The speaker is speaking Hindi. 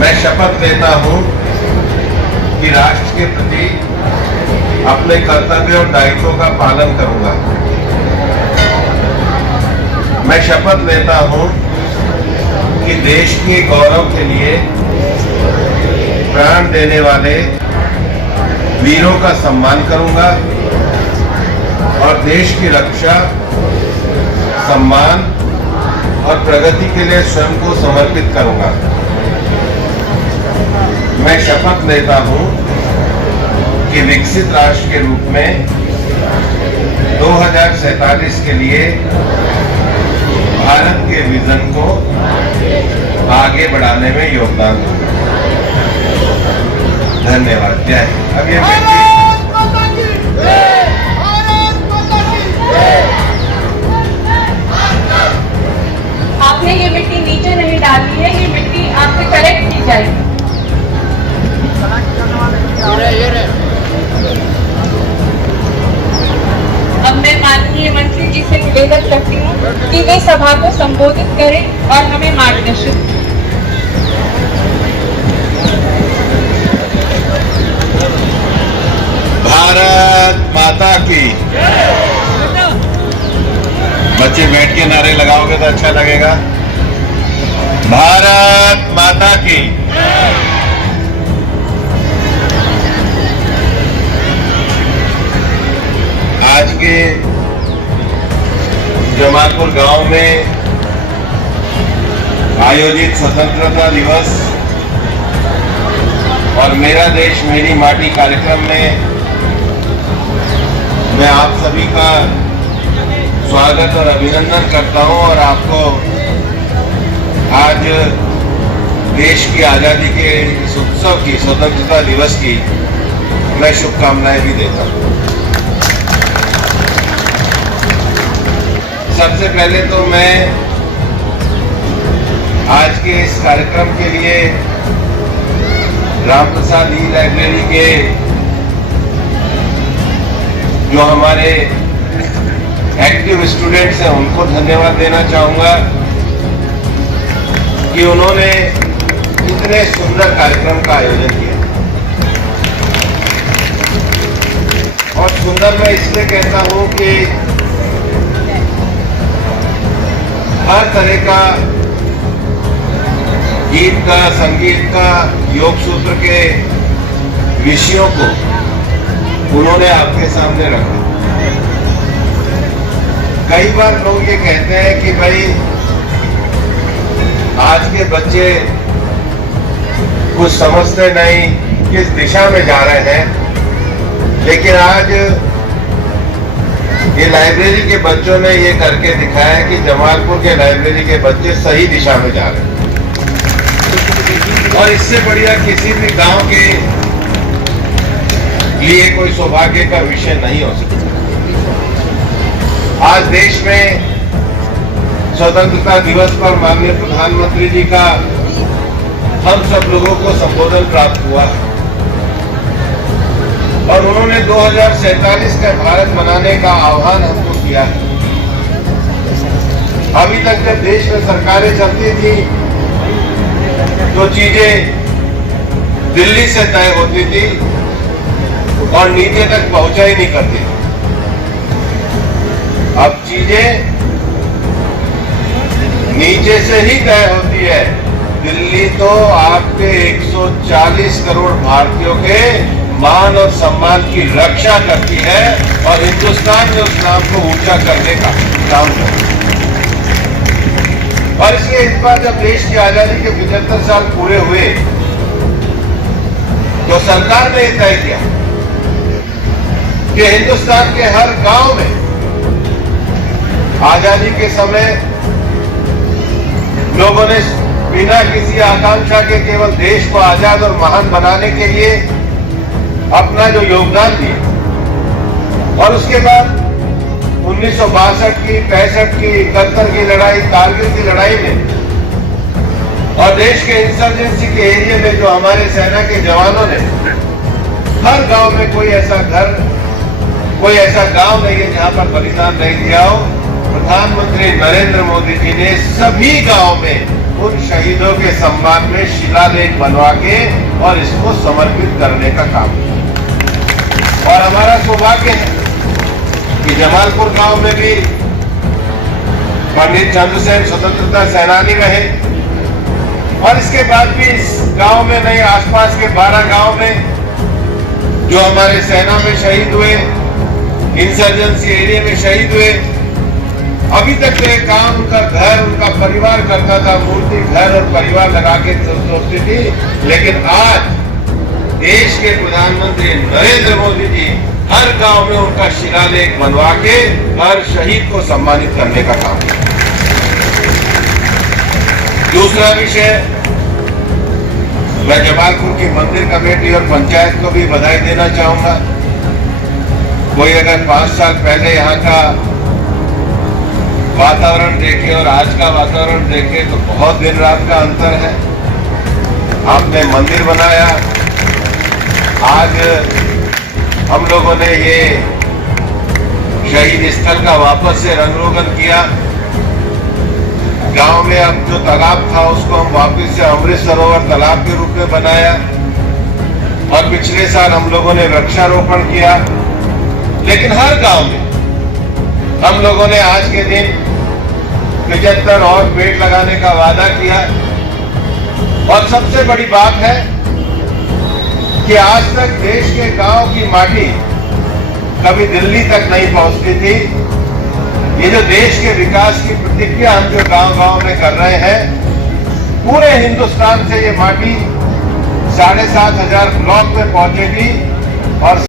मैं शपथ लेता हूं कि राष्ट्र के प्रति अपने कर्तव्य और दायित्वों का पालन करूंगा। मैं शपथ लेता हूं कि देश के गौरव के लिए प्राण देने वाले वीरों का सम्मान करूंगा और देश की रक्षा, सम्मान और प्रगति के लिए स्वयं को समर्पित करूंगा। मैं शपथ लेता हूं कि विकसित राष्ट्र के रूप में 2047 के लिए भारत के विजन को आगे बढ़ाने में योगदान दूंगा। धन्यवाद। जय हिंद। अब ये आपने ये मिट्टी नीचे नहीं डाली है, ये मिट्टी आपसे कलेक्ट की जाएगी। अब मैं माननीय मंत्री जी से निवेदन करती हूँ कि वे सभा को संबोधित करें और हमें मार्गदर्शन। भारत माता की। बच्चे बैठ के नारे लगाओगे तो अच्छा लगेगा। भारत माता की। आज के जमालपुर गांव में आयोजित स्वतंत्रता दिवस और मेरा देश मेरी माटी कार्यक्रम में मैं आप सभी का स्वागत और अभिनंदन करता हूं और आपको आज देश की आजादी के इस उत्सव की, स्वतंत्रता दिवस की मैं शुभकामनाएं भी देता हूं। सबसे पहले तो मैं आज के इस कार्यक्रम के लिए राम प्रसाद ई लाइब्रेरी के जो हमारे एक्टिव स्टूडेंट्स हैं उनको धन्यवाद देना चाहूंगा कि उन्होंने इतने सुंदर कार्यक्रम का आयोजन किया। और सुंदर मैं इसलिए कहता हूं कि हर तरह का गीत का, संगीत का, योग सूत्र के विषयों को उन्होंने आपके सामने रखा। कई बार लोग ये कहते हैं कि भाई आज के बच्चे कुछ समझते नहीं, किस दिशा में जा रहे हैं, लेकिन आज ये लाइब्रेरी के बच्चों ने ये करके दिखाया है कि जमालपुर के लाइब्रेरी के बच्चे सही दिशा में जा रहे हैं। और इससे बढ़िया किसी भी गांव के लिए कोई सौभाग्य का विषय नहीं हो सकता। आज देश में स्वतंत्रता दिवस पर माननीय प्रधानमंत्री जी का हम सब लोगों को संबोधन प्राप्त हुआ और उन्होंने 2047 का भारत बनाने का आह्वान हमको किया है। अभी तक जब देश में सरकारें चलती थी तो चीजें दिल्ली से तय होती थी और नीचे तक पहुंचा ही नहीं करती थी। अब चीजें नीचे से ही तय होती है। दिल्ली तो आपके 140 करोड़ भारतीयों के मान और सम्मान की रक्षा करती है और हिंदुस्तान में उस नाम को ऊंचा करने का काम करती है। और इसलिए इस बार जब देश की आजादी के 75 साल पूरे हुए तो सरकार ने तय किया कि हिंदुस्तान के हर गांव में आजादी के समय लोगों ने बिना किसी आकांक्षा के केवल देश को आजाद और महान बनाने के लिए अपना जो योगदान दिया। और उसके बाद 1962 की, 65 की, 71 की लड़ाई, कारगिल की लड़ाई में और देश के इंसर्जेंसी के एरिया में जो हमारे सेना के जवानों ने हर गांव में कोई ऐसा घर, कोई ऐसा गांव नहीं है जहां पर बलिदान नहीं दिया हो। प्रधानमंत्री नरेंद्र मोदी जी ने सभी गांव में उन शहीदों के सम्मान में शिलालेख बनवा के और इसको समर्पित करने का काम किया। और हमारा सौभाग्य है कि जमालपुर गांव में भी पंडित चंद्रसेन स्वतंत्रता सेनानी रहे और इसके बाद भी इस गांव में नहीं, आसपास के 12 गांव में जो हमारे सेना में शहीद हुए, इंसर्जेंसी एरिया में शहीद हुए, अभी तक तो एक काम उनका घर, उनका परिवार करता था, मूर्ति घर और परिवार लगा के सोचती थी। लेकिन आज देश के प्रधानमंत्री नरेंद्र मोदी जी हर गांव में उनका शिलालेख बनवा के हर शहीद को सम्मानित करने का काम किया। दूसरा विषय, मैं जमालपुर की मंदिर कमेटी और पंचायत को भी बधाई देना चाहूंगा। कोई अगर 5 साल पहले यहाँ का वातावरण देखे और आज का वातावरण देखे तो बहुत दिन रात का अंतर है। आपने मंदिर बनाया, आज हम लोगों ने ये शहीद स्थल का वापस से रंगरोगन किया। गांव में अब जो तालाब था उसको हम वापस से अमृत सरोवर तालाब के रूप में बनाया और पिछले साल हम लोगों ने वृक्षारोपण किया। लेकिन हर गांव में हम लोगों ने आज के दिन 75 और पेड़ लगाने का वादा किया। और सबसे बड़ी बात है कि आज तक देश के गांव की माटी कभी दिल्ली तक नहीं पहुंचती थी। ये जो देश के विकास की प्रतिक्रिया हम जो गांव-गांव में कर रहे हैं, पूरे हिंदुस्तान से ये माटी 7,500 ब्लॉक में पहुंचेगी और